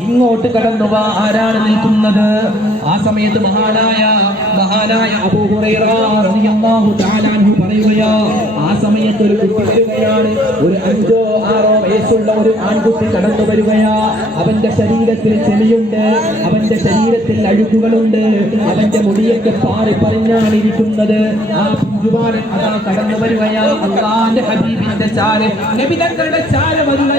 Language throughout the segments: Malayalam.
ഇങ്ങോട്ട് കടന്നു വാ. ആരാണ് നിൽക്കുന്നത്? ആ സമയത്ത് മഹാനായ മഹാനായ പറയുകയാ ആ സമയത്ത് ഒരു കുട്ടി വരികയാണ്. ഒരു അഞ്ചോ ആറോ വയസ്സുള്ള ഒരു ആൺകുട്ടി കടന്നു വരികയാ. അവന്റെ ശരീരത്തിൽ ചെളിയുണ്ട്. അവന്റെ ശരീരത്തിൽ അഴുക്കുകളുണ്ട്. അവന്റെ മുടിയൊക്കെ പാറി പറഞ്ഞാണ് ഇരിക്കുന്നത്. ആ പുഞ്ചുവാരൻ അതാ കടന്നു വരികയാ. അള്ളാന്റെ ചാൽ നബിതങ്ങളുടെ ചാൽ വരികയാ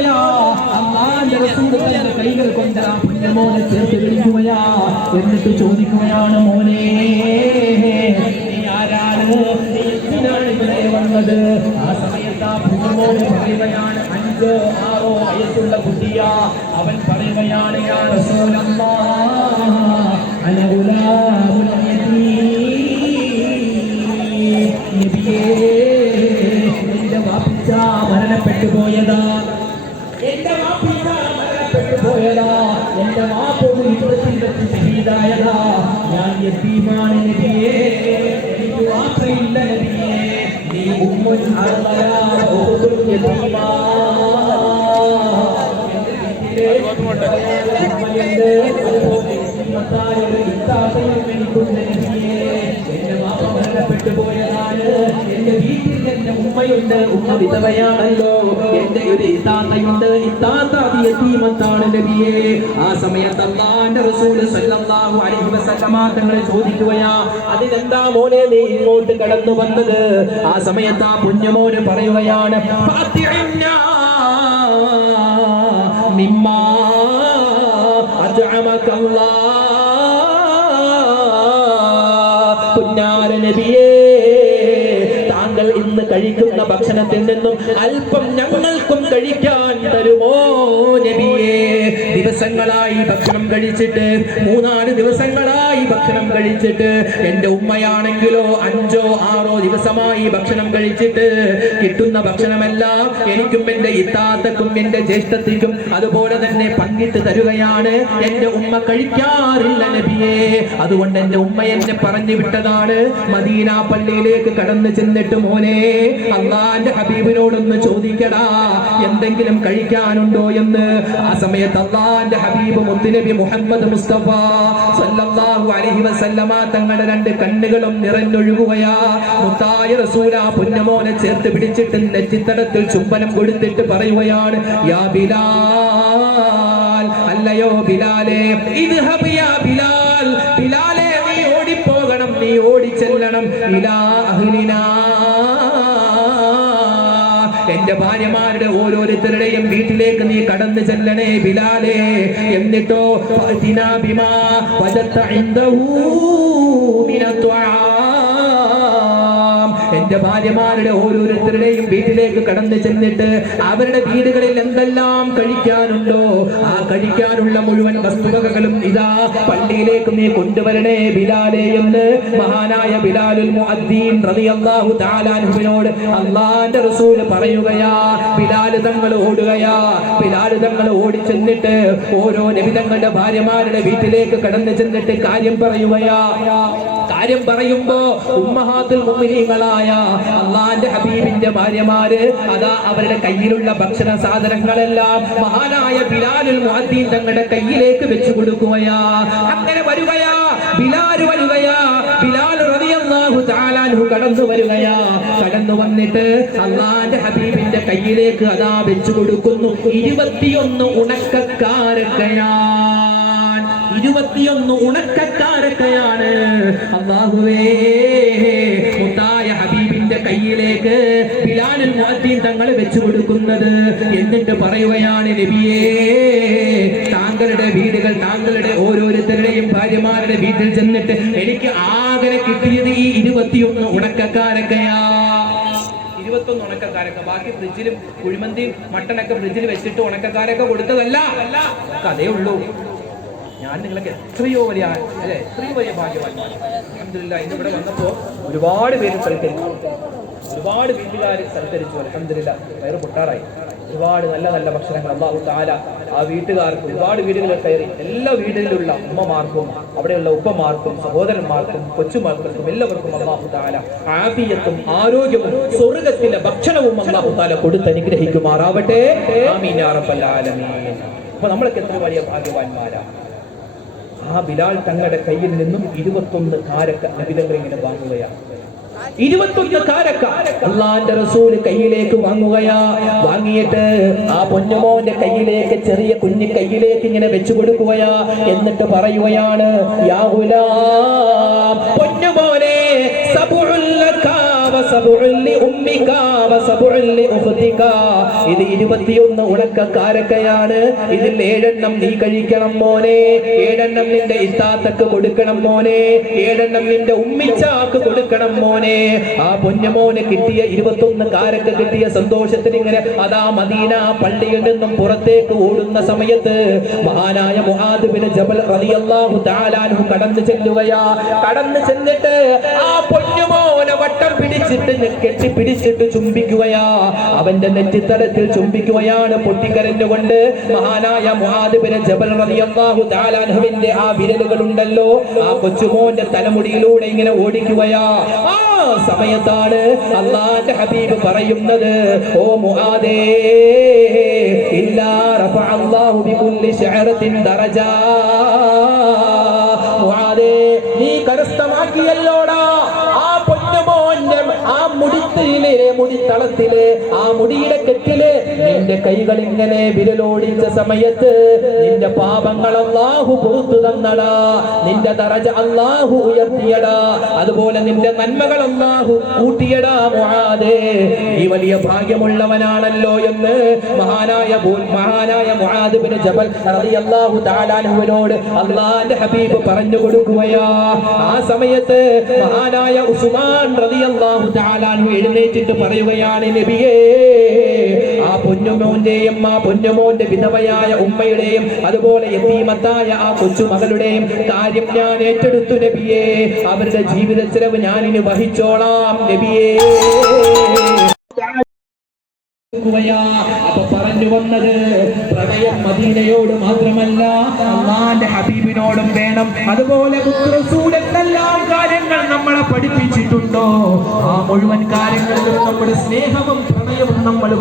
അള്ളാന്റെ കൈകൾ കൊണ്ട് ആ കുഞ്ഞമോനെ ചേർത്ത് പിടിക്കുകയാ എന്നിട്ട് ചോദിക്കുകയാണ് മോനെ നീ ആരാണ് നീ വന്നത് ആ സമയത്ത് ആ പുണ്യമോന് പറയുകയാണ് അഞ്ചോ ആറോ വയസ്സുള്ള കുട്ടിയ അവൻ പറയുകയാണ് യാ നബിയേ എന്റെ വാപ്പിച്ച മരണപ്പെട്ടു പോയതാ എന്റെ വാപ്പിച്ച മരണപ്പെട്ടു പോയതാ. എന്റെ വാപ്പൊന്ന് യുദ്ധത്തിൽ വെച്ച് ഷഹീദായതാ ഞാൻ യത്തീമാണ് നബിയെ എനിക്ക് മാത്രമില്ല നബിയെ. നീ ഉമ്മുൻ എനിക്കുണ്ട് നബിയേ. എന്റെ വാപ്പ മരണപ്പെട്ടു പോയതാണ്. ഉമ്മയുണ്ട് ഉമ്മ വിധവയാണല്ലോ. എന്റെ ഒരു ഇത്താത്തയുണ്ട്. ഇത്താത്ത അത് യതീമത്താണ് നബിയെ. ആ സമയത്ത് അള്ളാന്റെ റസൂൽ സല്ലല്ലാഹു അലൈഹി വസല്ലമ തങ്ങളെ ചോദിക്കുകയാ അതിനെന്താ മോനെ നീ ഇങ്ങോട്ട് കടന്നു വന്നത്? ആ സമയത്ത് ആ കുഞ്ഞുമോന് പറയുകയാണ് "ഫാത്തിഇന്നാ മിമ്മാ അദ്അമകല്ലാഹ് പുന്നാര നബിയേ ഇന്ന് കഴിക്കുന്ന ഭക്ഷണത്തിൽ നിന്നും അല്പം ഞങ്ങൾക്കും കഴിക്കാൻ തരുമോ നബിയേ? ദിവസങ്ങളായി ഭക്ഷണം കഴിച്ചിട്ട് മൂന്നാൽ ദിവസങ്ങളായി ഭക്ഷണം കഴിച്ചിട്ട് എന്റെ ഉമ്മയാണെങ്കിലോ അഞ്ചോ ആറോ ദിവസമായി ഭക്ഷണം കഴിച്ചിട്ട് കിട്ടുന്ന ഭക്ഷണമെല്ലാം എനിക്കും എന്റെ ഇത്താത്തക്കും എന്റെ ജ്യേഷ്ഠത്തിക്കും അതുപോലെ തന്നെ പങ്കിട്ട് തരുകയാണ്. എന്റെ ഉമ്മ കഴിക്കാറില്ല നബിയേ. അതുകൊണ്ട് എന്റെ ഉമ്മ എന്നെ പറഞ്ഞു വിട്ടതാണ്. മദീന പള്ളിയിലേക്ക് കടന്നു ചെന്നിട്ട് മോനെ അള്ളാന്റെ ഹബീബിനോടൊന്ന് ചോദിക്കടാ എന്തെങ്കിലും കഴിക്കാനുണ്ടോ എന്ന്? ആ സമയത്ത് അള്ളാന്റെ ഹബീബ് മുത്തുനബി മുഹമ്മദ് മുസ്തഫ സല്ലല്ലാഹു അലൈഹി വസല്ലമ തങ്ങളുടെ രണ്ട് കണ്ണുകളും നിറഞ്ഞൊഴുകുകയാ. മുത്തായ റസൂല പുന്നമോനെ ചേർത്ത് പിടിച്ചിട്ട് നെറ്റിത്തടത്തിൽ ചുംബനം കൊടുത്തിട്ട് പറയുകയാണ് യാ ബിലാൽ അല്ലയോ ബിലാലേ ഇത് ഹബിയാ ബിലാൽ ബിലാലേ നീ ഓടിപ്പോകണം നീ ഓടിച്ചെല്ലണം ഇലാ അഹ്ലിനാ. എന്റെ ഭാര്യമാരുടെ ഓരോരുത്തരുടെയും വീട്ടിലേക്ക് നീ കടന്നു ചെല്ലണേ ബിലാലേ. എന്നിട്ടോ എന്റെ ഭാര്യമാരുടെ ഓരോരുത്തരുടെയും വീട്ടിലേക്ക് കടന്നു ചെന്നിട്ട് അവരുടെ വീടുകളിൽ എന്തെല്ലാം കഴിക്കാനുണ്ടോ ആ കഴിക്കാനുള്ള മുഴുവൻ വസ്തുവകകളും ഇതാ പള്ളിയിലേക്ക് നീ കൊണ്ടുവരണേ ബിലാലേ എന്ന് മഹാനായ ബിലാലുൽ മുഅദ്ദീൻ റളിയല്ലാഹു തആല റസൂൽ പറയുകയാ ബിലാൽ തങ്ങൾ ഓടുകയാ. ബിലാൽ തങ്ങൾ ഓടി ചെന്നിട്ട് ഓരോ നബിതങ്ങളുടെ ഭാര്യമാരുടെ വീട്ടിലേക്ക് കടന്നു ചെന്നിട്ട് കാര്യം പറയുകയാ. കാര്യം പറയുമ്പോ ഉമ്മഹാത്തുൽ മുഅ്മിനീങ്ങളായ അള്ളാന്റെ ഹബീബിന്റെ ഭാര്യമാര് അതാ അവരുടെ കയ്യിലുള്ള ഭക്ഷണ സാധനങ്ങളെല്ലാം മഹാനായ ബിലാലുൽ മുഅദ്ദീൻ തങ്ങളുടെ കയ്യിലേക്ക് വെച്ചു കൊടുക്കുകയാ. അങ്ങനെ വരുകയാ ബിലാൽ വരുകയാ ബിലാൽ റളിയല്ലാഹു തആല കടന്നു വരികയാ. കടന്നു വന്നിട്ട് അള്ളാന്റെ ഹബീബിന്റെ കയ്യിലേക്ക് അതാ വെച്ചു കൊടുക്കുന്നു. ഇരുപത്തിയൊന്ന് ഉണക്കക്കാരൊക്കെയാണ് ഇരുപത്തിയൊന്ന് ഉണക്കക്കാരൊക്കെയാണ് അള്ളാഹുവേ ഹബീബിന്റെ കയ്യിലേക്ക് ബിലാലുൽ മുഅദ്ദീൻ തങ്ങൾ വെച്ചു കൊടുക്കുന്നത്. എന്നിട്ട് പറയുകയാണ് നബിയേ താങ്കളുടെ വീടുകൾ താങ്കളുടെ ഓരോരുത്തരുടെയും ഭാര്യമാരുടെ വീട്ടിൽ ചെന്നിട്ട് എനിക്ക് ആകെ കിട്ടിയത് ഈ ഇരുപത്തിയൊന്ന് ഉണക്കക്കാരൊക്കെയാ ഇരുപത്തൊന്ന് ഉണക്കക്കാരൊക്കെ ബാക്കി ഫ്രിഡ്ജിലും കുഴിമന്തിയും മട്ടനൊക്കെ ഫ്രിഡ്ജിൽ വെച്ചിട്ട് ഉണക്കക്കാരൊക്കെ കൊടുത്തതല്ല. അതേ ഉള്ളൂ. ഞാൻ നിങ്ങളൊക്കെ എത്രയോ വലിയ അല്ലെ? എത്രയോ വലിയ ഭാഗ്യമായി ഇന്ന് ഇവിടെ വന്നപ്പോ ഒരുപാട് പേര് സൽക്കരിച്ചു ഒരുപാട് വീട്ടുകാർ സൽക്കരിച്ചു അലഹമില്ല വയറ് പൊട്ടാറായി. ഒരുപാട് നല്ല നല്ല ഭക്ഷണങ്ങൾ അള്ളാഹു താല ആ വീട്ടുകാർക്ക് ഒരുപാട് വീടുകളിൽ കയറി. എല്ലാ വീടുകളിലുള്ള അമ്മമാർക്കും അവിടെയുള്ള ഉപ്പമാർക്കും സഹോദരന്മാർക്കും കൊച്ചുമക്കൾക്കും എല്ലാവർക്കും അള്ളാഹു താല ആഫിയത്തും ആരോഗ്യവും സ്വർഗത്തിലെ ഭക്ഷണവും അള്ളാഹു താല കൊടുത്ത് അനുഗ്രഹിക്കുമാറാവട്ടെ. അപ്പൊ നമ്മളൊക്കെ എത്ര വലിയ ഭാഗ്യവാന്മാരാ. ആ ബിലാൽ തങ്ങളുടെ കയ്യിൽ നിന്നും ഇരുപത്തൊന്ന് കാരക്ക നബിതങ്ങൾ ഇങ്ങനെ വാങ്ങുകയാണ്. ഇരുപത്തൊന്ന് കാരക്ക അള്ളാന്റെ റസൂൽ കയ്യിലേക്ക് വാങ്ങുകയാ. വാങ്ങിയിട്ട് ആ പൊന്നുമോന്റെ കയ്യിലേക്ക് ചെറിയ കുഞ്ഞു കയ്യിലേക്ക് ഇങ്ങനെ വെച്ചു കൊടുക്കുകയാ. എന്നിട്ട് പറയുകയാണ് യാ ഗുലാം, പൊന്നുമോനെ സബുഉൽ ഇത് ഇരുപത്തിയൊന്ന് ഉണക്കക്കാരക്കയാണ് ഇതിൽ ഏഴെണ്ണം നീ കഴിക്കണം മോനെ. ഏഴെണ്ണം നിന്റെ ഇത്താത്തക്ക് കൊടുക്കണം മോനെ. ഏഴെണ്ണം നിന്റെ ഉമ്മിച്ചാക്ക് കൊടുക്കണം മോനെ. ആ പൊന്നമോന് കിട്ടിയ ഇരുപത്തൊന്ന് കാരക്ക് കിട്ടിയ സന്തോഷത്തിന് ഇങ്ങനെ അതാ മദീന പള്ളിയിൽ നിന്നും പുറത്തേക്ക് ഓടുന്ന സമയത്ത് മഹാനായ മുഹാദുബിന് ജബൽ റളിയല്ലാഹു തആലാൻഹു കടന്നു ചെല്ലുകയാ. കടന്നു ചെന്നിട്ട് ആ പൊന്നുമോനെ വട്ടം പിടിച്ചിട്ട് കെട്ടി പിടിച്ചിട്ട് ചുംബിക്കുകയാ. അവന്റെ നെറ്റിത്തടത്തിൽ ചുംബിക്കുകയാണ് പൊട്ടിക്കരഞ്ഞുകൊണ്ട് മഹാനായ മുഹാദിബിന് ജബൽ റളിയല്ലാഹു തആലാൻഹുവിന്റെ ആ വിരലുകൾ ഉണ്ടല്ലോ ആ കൊച്ചുമോന്റെ തലമുടിയിലൂടെ ഇങ്ങനെ ഓടിക്കുകയാ. ആ സമയത്താണ് അള്ളാന്റെ ഹബീബ് പറയുന്നത് ഓ മുഹാദേ ഇല്ലാ റഫഅ അല്ലാഹു ബികുല്ലി ശഅറത്തിൻ ദറജാ. മുഹാദേ നീ കരസ്ഥമാക്കിയല്ലോടാ. മുടിത്തിലെ മുടിത്തളത്തിലെ ആ മുടിയുടെ കെട്ടിൽ നിന്റെ കൈകൾ ഇങ്ങനെ വിരലോടിച്ച സമയത്ത് നിന്റെ പാപങ്ങൾ അള്ളാഹു പുറത്തു തന്നടാ നിന്റെ തറജ അള്ളാഹു ഉയർത്തിയടാ അതുപോലെ നിന്റെ നന്മകൾ അള്ളാഹു കൂട്ടിയടാ മുആദേ. ഈ വലിയ ഭാഗ്യമുള്ളവനാണല്ലോ എന്ന് മഹാനായ മഹാനായ മുഹാദിബിന് ജബൽ അള്ളാഹു താലാനുവിനോട് അള്ളാന്റെ ഹബീബ് പറഞ്ഞു കൊടുക്കുകയാ. ആ സമയത്ത് മഹാനായ ഉസ്മാൻ തആല താലാനു എഴുന്നേറ്റിട്ട് പറയുകയാണ് നബിയേ ആ പൊന്നുമോന്റെയും ആ പൊന്നുമോന്റെ വിധവയായ ഉമ്മയുടെയും അതുപോലെ എത്തീമത്തായ ആ കൊച്ചുമകളുടെയും കാര്യം ഞാൻ ഏറ്റെടുത്തു നബിയേ അവരുടെ ജീവിത ചെലവ് ഞാൻ ഇനി വഹിച്ചോളാം നബിയേ. അപ്പൊ പറഞ്ഞു വന്നത് പ്രണയം മദീനയോട് മാത്രമല്ല അള്ളാന്റെ ഹബീബിനോടും വേണം. അതുപോലെ എല്ലാ കാര്യങ്ങൾ നമ്മളെ പഠിപ്പിച്ചിട്ടുണ്ടോ? ആ മുഴുവൻ കാര്യങ്ങളിലും നമ്മുടെ സ്നേഹവും പ്രണയവും നമ്മൾ